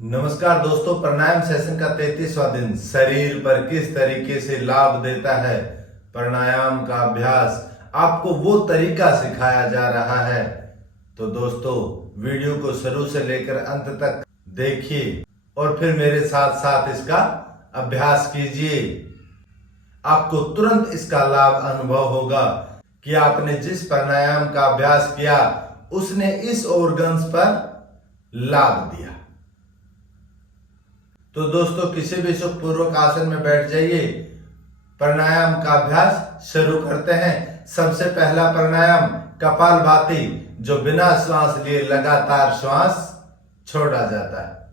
नमस्कार दोस्तों, प्राणायाम सेशन का 33वां दिन शरीर पर किस तरीके से लाभ देता है। प्राणायाम का अभ्यास आपको वो तरीका सिखाया जा रहा है। तो दोस्तों, वीडियो को शुरू से लेकर अंत तक देखिए और फिर मेरे साथ साथ इसका अभ्यास कीजिए। आपको तुरंत इसका लाभ अनुभव होगा कि आपने जिस प्राणायाम का अभ्यास किया उसने इस ऑर्गन्स पर लाभ दिया। तो दोस्तों, किसी भी सुखपूर्वक आसन में बैठ जाइए। प्राणायाम का अभ्यास शुरू करते हैं। सबसे पहला प्राणायाम कपालभाति, जो बिना श्वास लिए लगातार श्वास छोड़ा जाता है।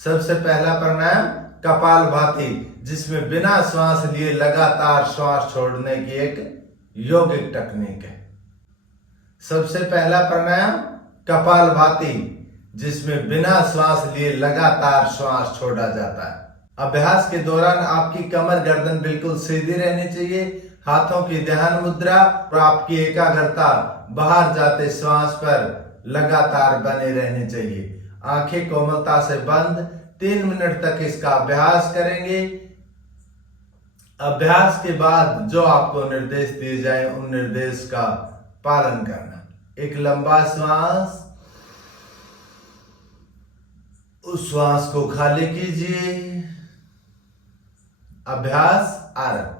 सबसे पहला प्राणायाम कपालभाति, जिसमें बिना श्वास लिए लगातार श्वास छोड़ने की एक यौगिक टेक्निक है। सबसे पहला प्राणायाम कपालभाति, जिसमें बिना श्वास लिए लगातार श्वास छोड़ा जाता है। अभ्यास के दौरान आपकी कमर गर्दन बिल्कुल सीधी रहनी चाहिए। हाथों की ध्यान मुद्रा और आपकी एकाग्रता बाहर जाते श्वास पर लगातार बने रहनी चाहिए। आंखें कोमलता से बंद 3 मिनट तक इसका अभ्यास करेंगे। अभ्यास के बाद जो आपको निर्देश दिए जाए उन निर्देश का पालन करना। एक लंबा श्वास, उस श्वास को खाली कीजिए। अभ्यास आरंभ।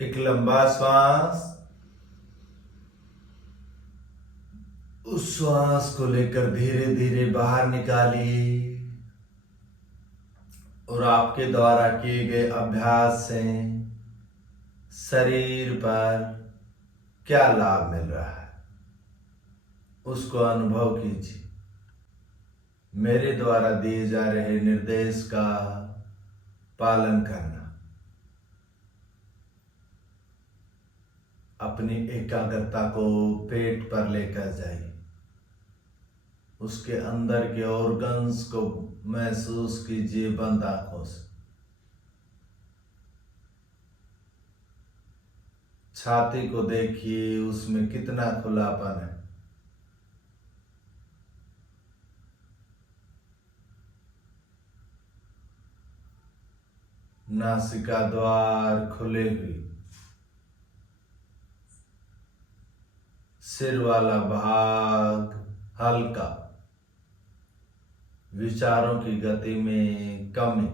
एक लंबा श्वास, उस श्वास को लेकर धीरे धीरे बाहर निकालिए और आपके द्वारा किए गए अभ्यास से शरीर पर क्या लाभ मिल रहा है उसको अनुभव कीजिए। मेरे द्वारा दिए जा रहे निर्देश का पालन करना। अपनी एकाग्रता को पेट पर लेकर जाइए। उसके अंदर के ऑर्गन्स को महसूस कीजिए बंद आंखों से। छाती को देखिए, उसमें कितना खुलापन है। नासिका द्वार खुले हुए, सिर वाला भाग हल्का, विचारों की गति में कमी।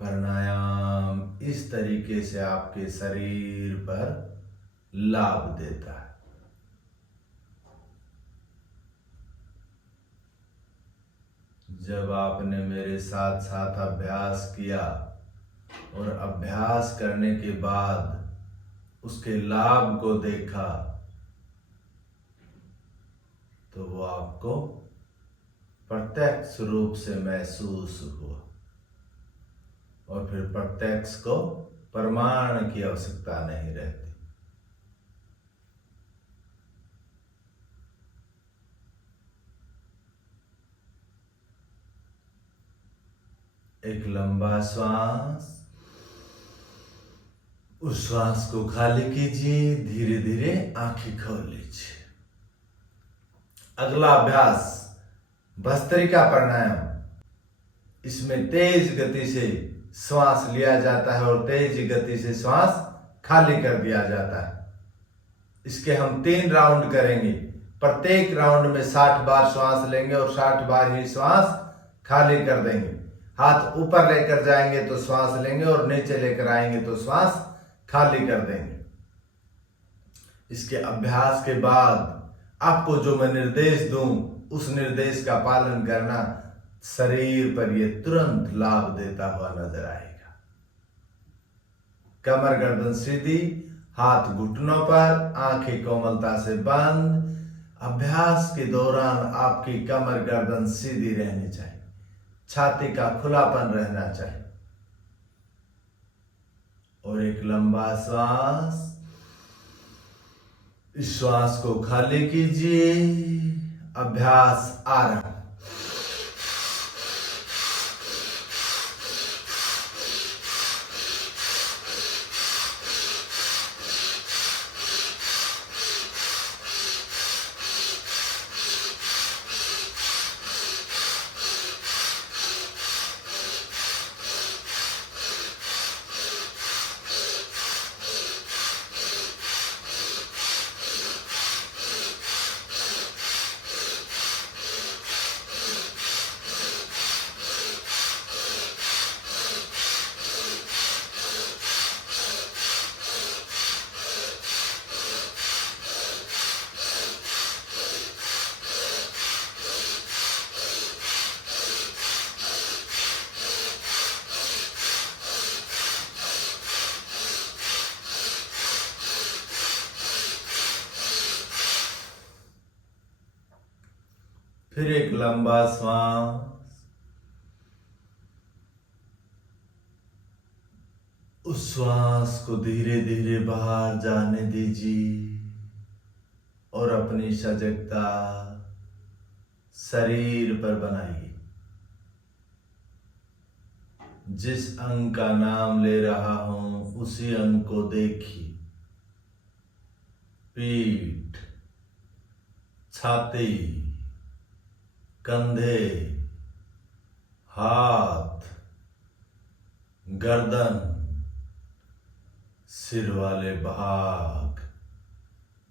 प्राणायाम इस तरीके से आपके शरीर पर लाभ देता है। जब आपने मेरे साथ साथ अभ्यास किया और अभ्यास करने के बाद उसके लाभ को देखा, तो वो आपको प्रत्यक्ष रूप से महसूस हुआ। और फिर प्रत्यक्ष को प्रमाण की आवश्यकता नहीं रहती। एक लंबा श्वास, उस श्वास को खाली कीजिए, धीरे धीरे आंखें खोल लीजिए। अगला अभ्यास भस्त्रिका प्राणायाम। इसमें तेज गति से श्वास लिया जाता है और तेज गति से श्वास खाली कर दिया जाता है। इसके हम 3 राउंड करेंगे। प्रत्येक राउंड में 60 बार श्वास लेंगे और 60 बार ही श्वास खाली कर देंगे। हाथ ऊपर लेकर जाएंगे तो श्वास लेंगे और नीचे लेकर आएंगे तो श्वास खाली कर देंगे। इसके अभ्यास के बाद आपको जो मैं निर्देश दूं, उस निर्देश का पालन करना, शरीर पर यह तुरंत लाभ देता हुआ नजर आएगा। कमर गर्दन सीधी, हाथ घुटनों पर, आंखें कोमलता से बंद। अभ्यास के दौरान आपकी कमर गर्दन सीधी रहनी चाहिए, छाती का खुलापन रहना चाहिए। और एक लंबा श्वास, इस श्वास को खाली कीजिए। अभ्यास आरंभ। फिर एक लंबा श्वास, उस श्वास को धीरे धीरे बाहर जाने दीजिए और अपनी सजगता शरीर पर बनाइए। जिस अंग का नाम ले रहा हूं, उसी अंग को देखिए। पीठ, छाती, कंधे, हाथ, गर्दन, सिर वाले भाग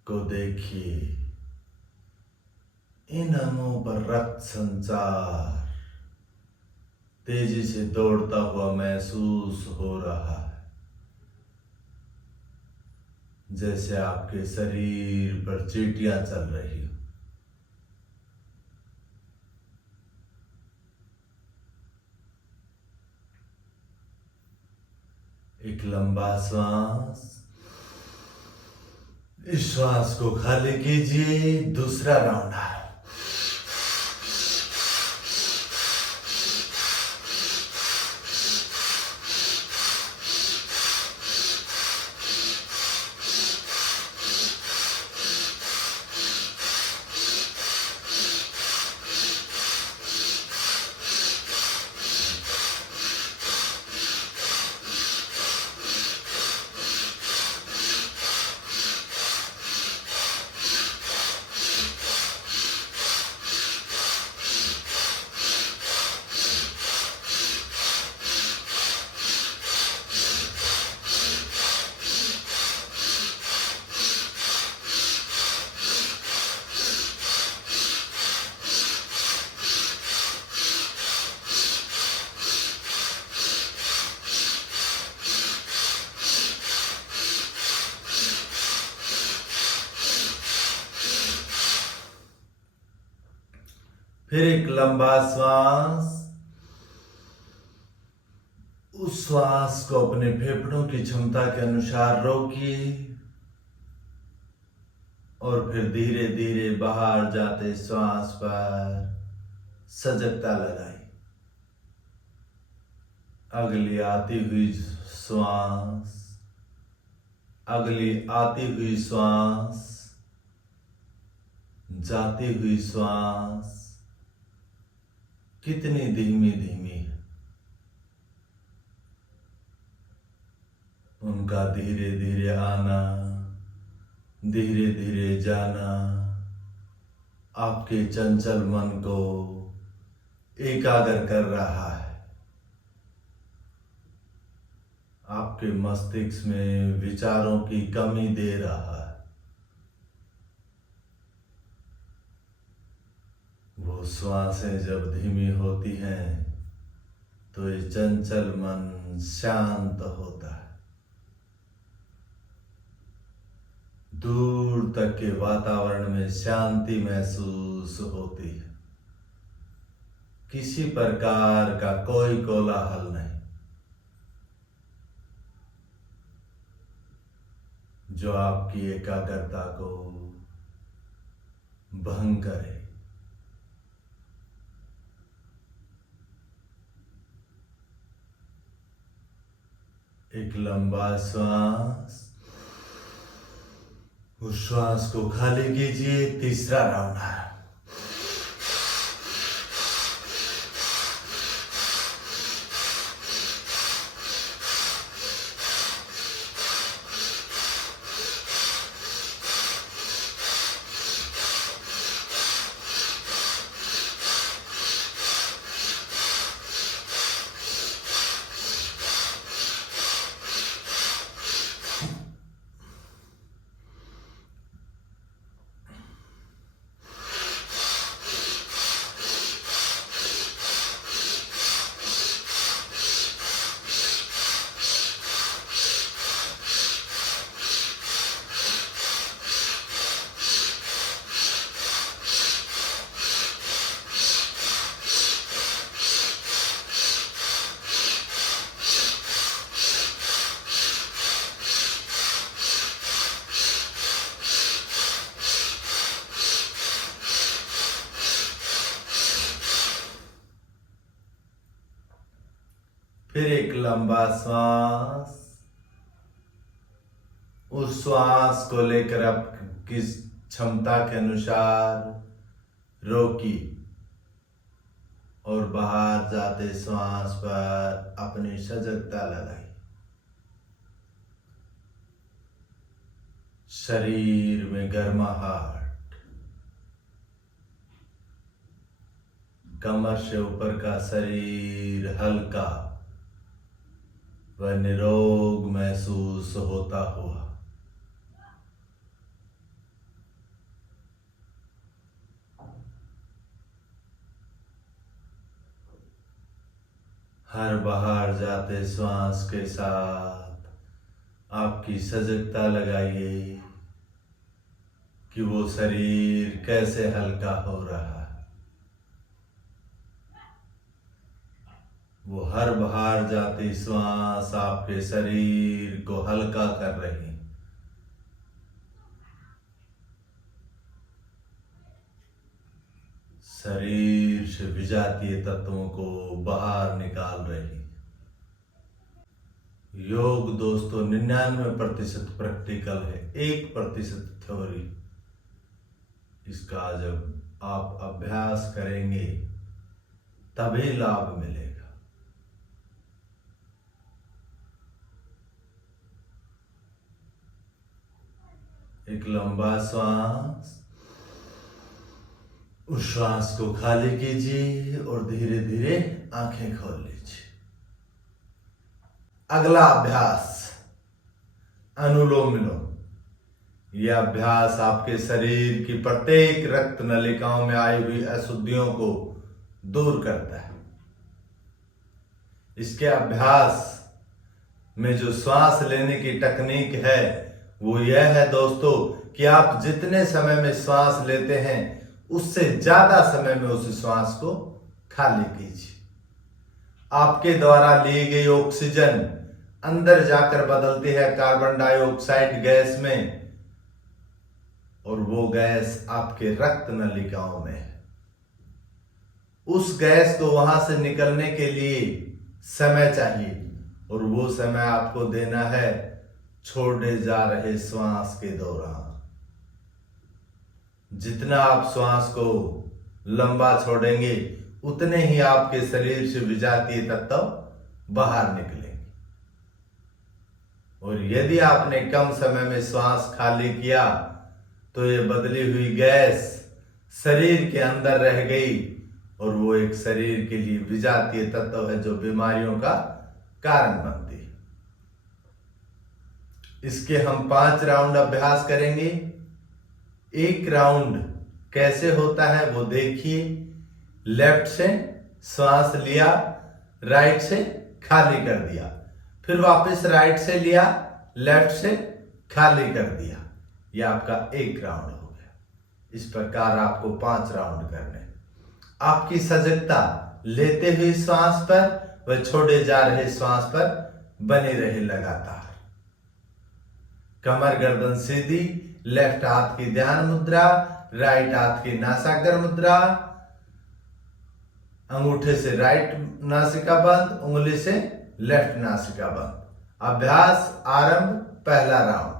को देखिए। इन अंगों पर रक्त संचार तेजी से दौड़ता हुआ महसूस हो रहा है, जैसे आपके शरीर पर चींटियां चल रही हो। एक लंबा श्वास, इस श्वास को खाली कीजिए। दूसरा राउंड है। फिर एक लंबा श्वास। उस श्वास को अपने फेफड़ों की क्षमता के अनुसार रोकिए और फिर धीरे धीरे बाहर जाते श्वास पर सजगता लगाई। अगली आती हुई श्वास, अगली आती हुई श्वास, जाती हुई श्वास कितनी धीमी धीमी है। उनका धीरे धीरे आना, धीरे धीरे जाना आपके चंचल मन को एकाग्र कर रहा है। आपके मस्तिष्क में विचारों की कमी दे रहा है। वो श्वासें जब धीमी होती हैं तो ये चंचल मन शांत होता है। दूर तक के वातावरण में शांति महसूस होती है। किसी प्रकार का कोई कोलाहल नहीं जो आपकी एकाग्रता को भंग करे। एक लंबा श्वास। उस श्वास को खाली कीजिए। तीसरा राउंड है। फिर एक लंबा श्वास। उस श्वास को लेकर आपकी क्षमता के अनुसार रोकी और बाहर जाते श्वास पर अपनी सजगता लगाई। शरीर में गर्माहट, कमर से ऊपर का शरीर हल्का व निरोग महसूस होता हुआ हर बाहर जाते श्वास के साथ आपकी सजगता लगाइए कि वो शरीर कैसे हल्का हो रहा है। वो हर बाहर जाती श्वास आपके शरीर को हल्का कर रही है। शरीर से विजातीय तत्वों को बाहर निकाल रही। योग दोस्तों 99% प्रैक्टिकल है, 1% थ्योरी। इसका जब आप अभ्यास करेंगे तभी लाभ मिलेगा। एक लंबा श्वास, उस श्वास को खाली कीजिए और धीरे धीरे आंखें खोल लीजिए। अगला अभ्यास अनुलोम विलोम। यह अभ्यास आपके शरीर की प्रत्येक रक्त नलिकाओं में आई हुई अशुद्धियों को दूर करता है। इसके अभ्यास में जो श्वास लेने की तकनीक है वो यह है दोस्तों कि आप जितने समय में श्वास लेते हैं उससे ज्यादा समय में उस श्वास को खाली कीजिए। आपके द्वारा ली गई ऑक्सीजन अंदर जाकर बदलती है कार्बन डाइऑक्साइड गैस में, और वो गैस आपके रक्त नलिकाओं में है। उस गैस को वहां से निकलने के लिए समय चाहिए, और वो समय आपको देना है छोड़े जा रहे श्वास के दौरान। जितना आप श्वास को लंबा छोड़ेंगे उतने ही आपके शरीर से विजातीय तत्व बाहर निकलेंगे। और यदि आपने कम समय में श्वास खाली किया तो ये बदली हुई गैस शरीर के अंदर रह गई, और वो एक शरीर के लिए विजातीय तत्व है जो बीमारियों का कारण बनती है। इसके हम 5 राउंड अभ्यास करेंगे। एक राउंड कैसे होता है वो देखिए। लेफ्ट से श्वास लिया, राइट से खाली कर दिया, फिर वापस राइट से लिया, लेफ्ट से खाली कर दिया। यह आपका एक राउंड हो गया। इस प्रकार आपको 5 राउंड करने। आपकी सजगता लेते हुए श्वास पर व छोड़े जा रहे श्वास पर बनी रहे लगातार। कमर गर्दन सीधी, लेफ्ट हाथ की ध्यान मुद्रा, राइट हाथ की नासाग्र मुद्रा, अंगूठे से राइट नासिका बंद, उंगली से लेफ्ट नासिका बंद। अभ्यास आरंभ। पहला राउंड।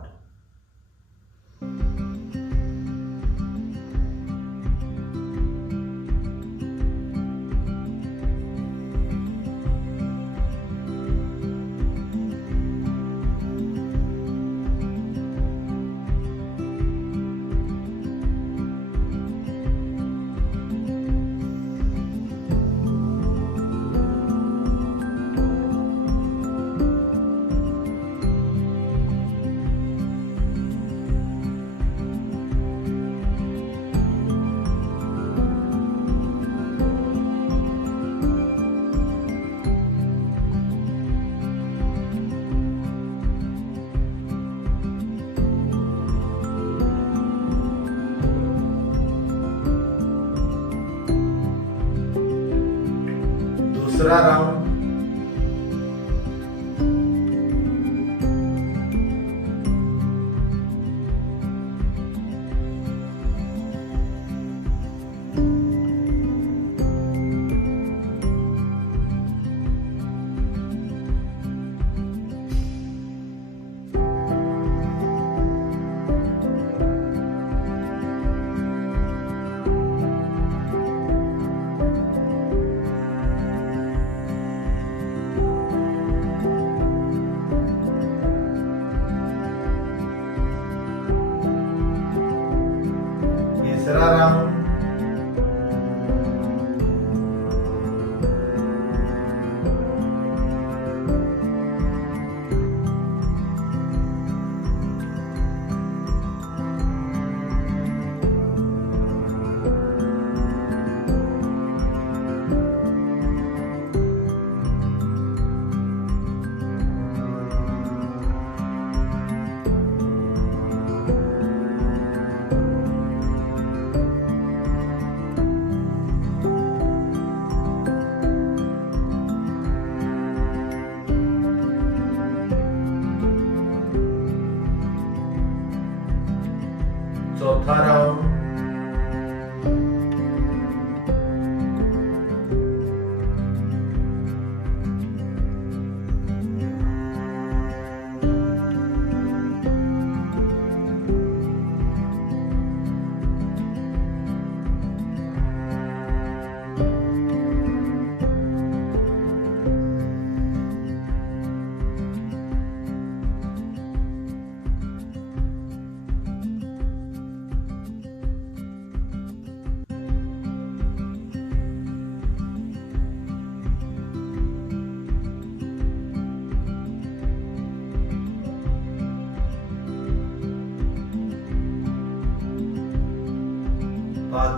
दूसरा राउंड।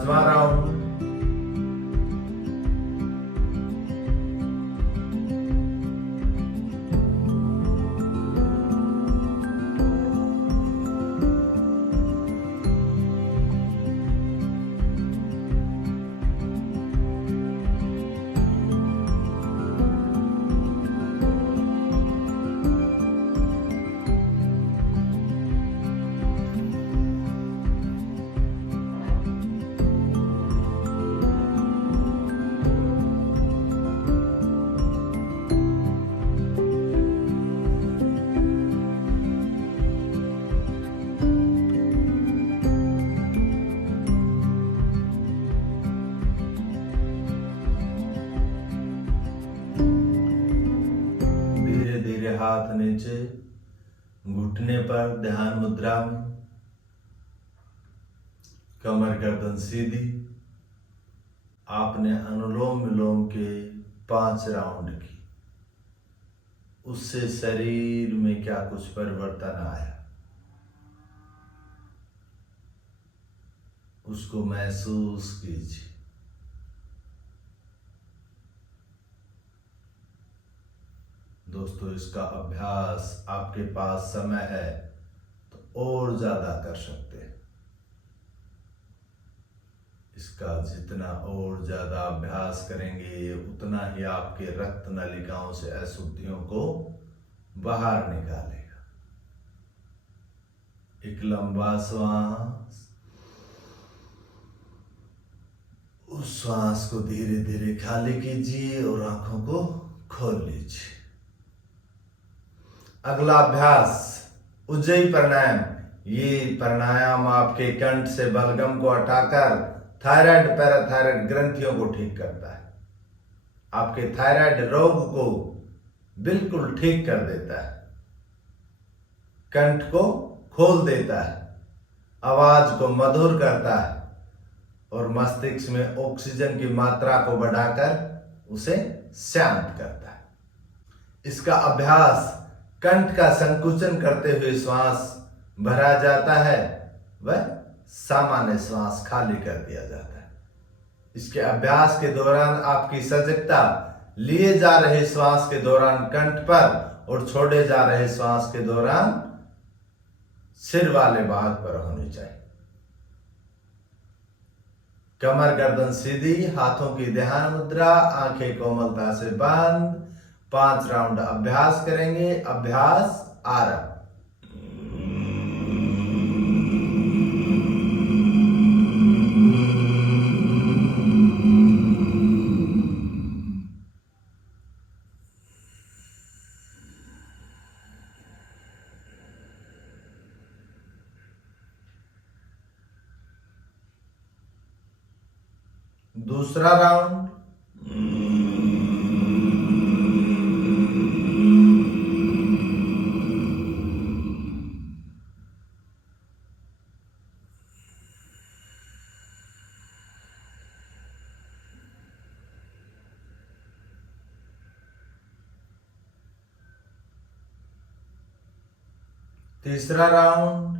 5वां राउंड। हाथ नीचे, घुटने पर ध्यान मुद्रा में, कमर गर्दन सीधी। आपने अनुलोम विलोम के 5 राउंड की, उससे शरीर में क्या कुछ परिवर्तन आया उसको महसूस कीजिए। दोस्तों, इसका अभ्यास आपके पास समय है तो और ज्यादा कर सकते हैं। इसका जितना और ज्यादा अभ्यास करेंगे उतना ही आपके रक्त नलिकाओं से अशुद्धियों को बाहर निकालेगा। एक लंबा श्वास, उस श्वास को धीरे धीरे खाली कीजिए और आंखों को खोल लीजिए। अगला अभ्यास उज्जयी प्राणायाम। ये प्राणायाम आपके कंठ से बलगम को हटाकर थायराइड पैराथायराइड ग्रंथियों को ठीक करता है। आपके थायराइड रोग को बिल्कुल ठीक कर देता है, कंठ को खोल देता है, आवाज को मधुर करता है और मस्तिष्क में ऑक्सीजन की मात्रा को बढ़ाकर उसे शांत करता है। इसका अभ्यास कंठ का संकुचन करते हुए श्वास भरा जाता है, वह सामान्य श्वास खाली कर दिया जाता है। इसके अभ्यास के दौरान आपकी सजगता लिए जा रहे श्वास के दौरान कंठ पर और छोड़े जा रहे श्वास के दौरान सिर वाले भाग पर होनी चाहिए। कमर गर्दन सीधी, हाथों की ध्यान मुद्रा, आंखें कोमलता से बंद। 5 राउंड अभ्यास करेंगे। अभ्यास आरंभ। दूसरा राउंड। तीसरा राउंड।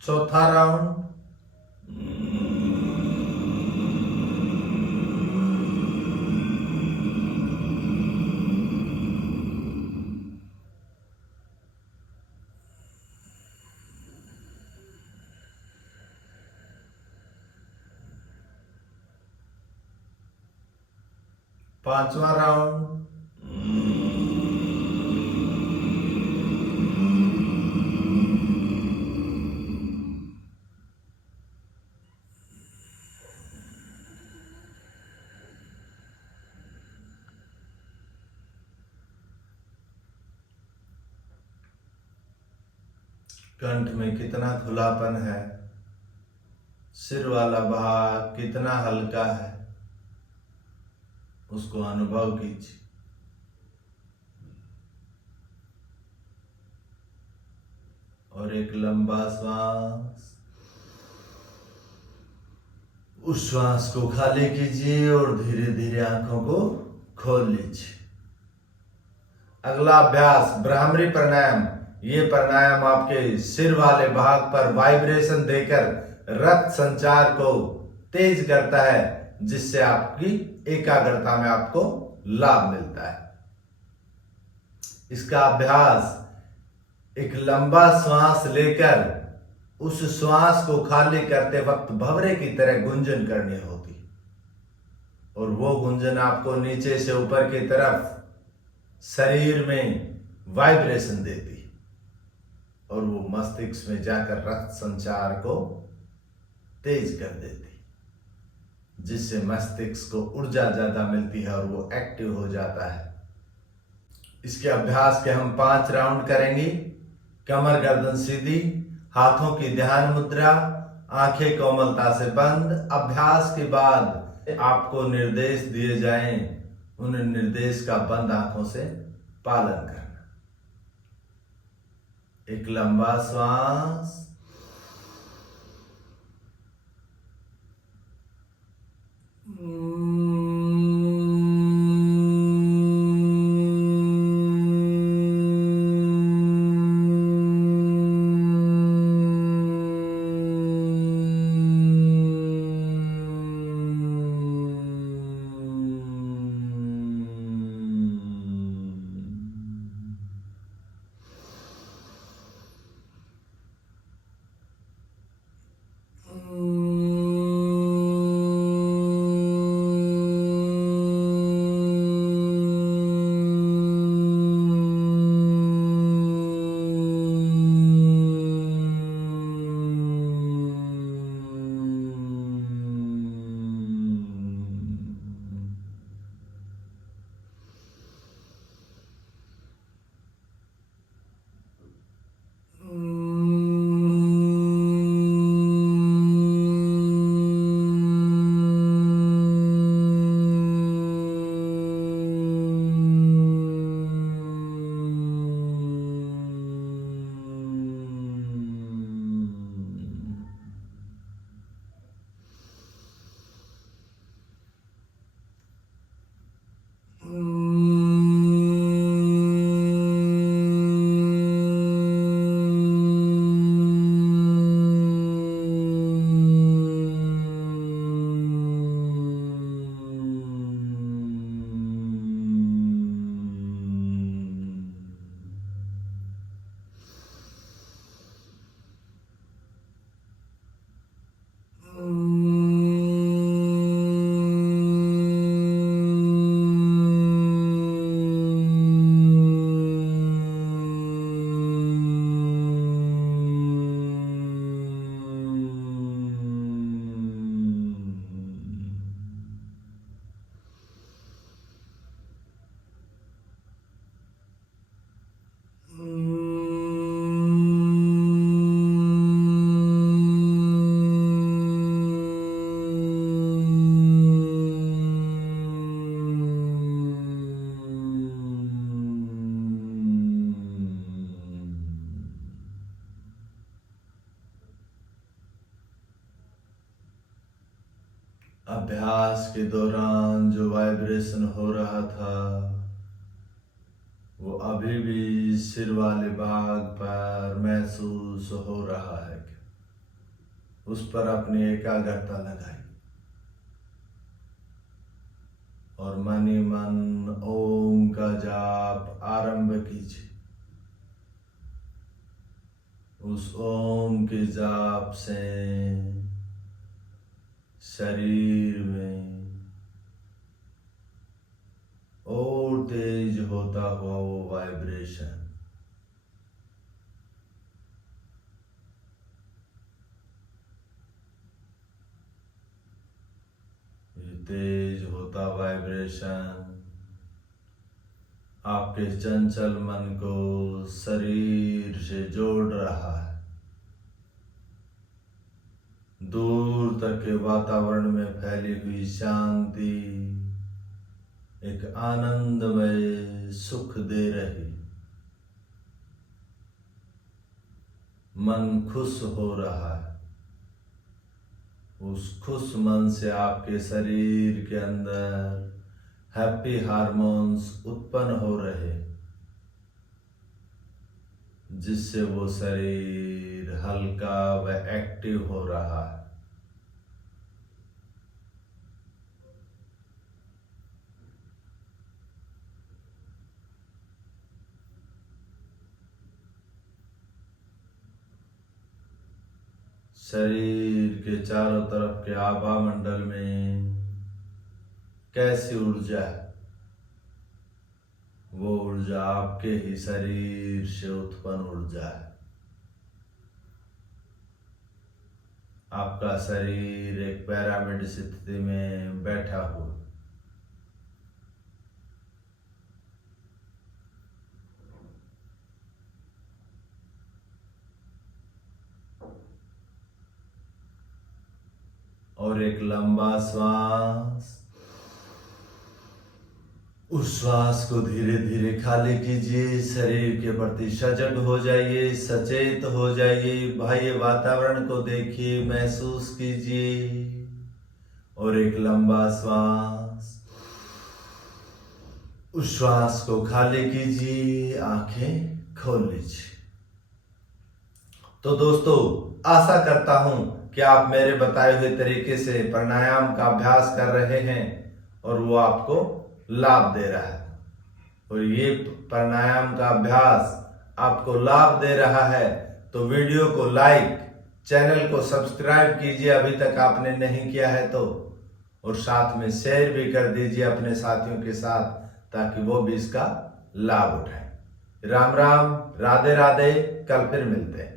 चौथा राउंड। पांचवा राउंड। कंठ में कितना खुलापन है, सिर वाला भाग कितना हल्का है, उसको अनुभव कीजिए। और एक लंबा श्वास। उस श्वास को खाली कीजिए और धीरे धीरे आंखों को खोल लीजिए। अगला अभ्यास ब्राह्मरी प्राणायाम। ये प्राणायाम आपके सिर वाले भाग पर वाइब्रेशन देकर रक्त संचार को तेज करता है, जिससे आपकी एकाग्रता में आपको लाभ मिलता है। इसका अभ्यास एक लंबा श्वास लेकर उस श्वास को खाली करते वक्त भंवरे की तरह गुंजन करनी होती, और वो गुंजन आपको नीचे से ऊपर की तरफ शरीर में वाइब्रेशन देती, और वो मस्तिष्क में जाकर रक्त संचार को तेज कर देती, जिससे मस्तिष्क को ऊर्जा ज्यादा मिलती है और वो एक्टिव हो जाता है। इसके अभ्यास के हम 5 राउंड करेंगे। कमर गर्दन सीधी, हाथों की ध्यान मुद्रा, आंखें कोमलता से बंद। अभ्यास के बाद आपको निर्देश दिए जाएं, उन निर्देश का बंद आंखों से पालन करना। एक लंबा श्वास, अभ्यास के दौरान जो वाइब्रेशन हो रहा था वो अभी भी सिर वाले भाग पर महसूस हो रहा है। उस पर अपनी एकाग्रता लगाई और मन ही मन ओम का जाप आरंभ कीजिए। उस ओम के जाप से शरीर में और तेज होता हुआ वो वाइब्रेशन तेज होता वाइब्रेशन आपके चंचल मन को शरीर से जोड़ रहा है। दूर तक के वातावरण में फैली हुई शांति एक आनंदमय सुख दे रही, मन खुश हो रहा है। उस खुश मन से आपके शरीर के अंदर हैप्पी हार्मोन्स उत्पन्न हो रहे, जिससे वो शरीर हल्का व एक्टिव हो रहा है। शरीर के चारों तरफ के आभा मंडल में कैसी ऊर्जा है, वो ऊर्जा आपके ही शरीर से उत्पन्न ऊर्जा है। आपका शरीर एक पिरामिड स्थिति में बैठा हुआ, और एक लंबा श्वास, उस श्वास को धीरे धीरे खाली कीजिए। शरीर के प्रति सजग हो जाइए, सचेत हो जाइए, बाह्य वातावरण को देखिए, महसूस कीजिए। और एक लंबा श्वास, उस श्वास को खाली कीजिए, आंखें खोल लीजिए। तो दोस्तों, आशा करता हूं कि आप मेरे बताए हुए तरीके से प्राणायाम का अभ्यास कर रहे हैं और वो आपको लाभ दे रहा है। और ये प्राणायाम का अभ्यास आपको लाभ दे रहा है तो वीडियो को लाइक, चैनल को सब्सक्राइब कीजिए अभी तक आपने नहीं किया है तो, और साथ में शेयर भी कर दीजिए अपने साथियों के साथ ताकि वो भी इसका लाभ उठाएं। राम राम, राधे राधे, कल फिर मिलते हैं।